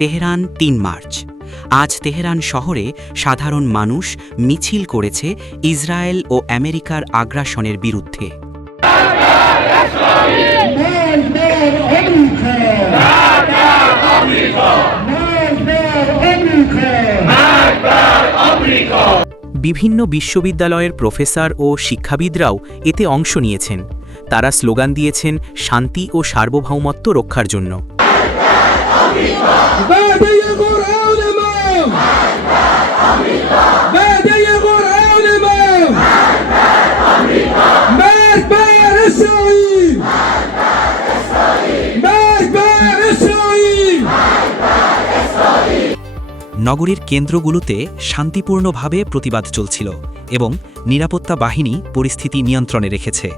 Tehran ৩ March. আজ Tehran শহরে সাধারণ মানুষ মিছিল করেছে ইসরায়েল ও আমেরিকার আগ্রাসনের বিরুদ্ধে। বিভিন্ন বিশ্ববিদ্যালয়ের প্রফেসর ও শিক্ষাবিদরাও এতে অংশ নিয়েছেন। তারা স্লোগান দিয়েছেন শান্তি ও সার্বভৌমত্ব রক্ষার জন্য। নগরীর কেন্দ্রগুলোতে শান্তিপূর্ণভাবে প্রতিবাদ চলছিল এবং নিরাপত্তা বাহিনী পরিস্থিতি নিয়ন্ত্রণে রেখেছে।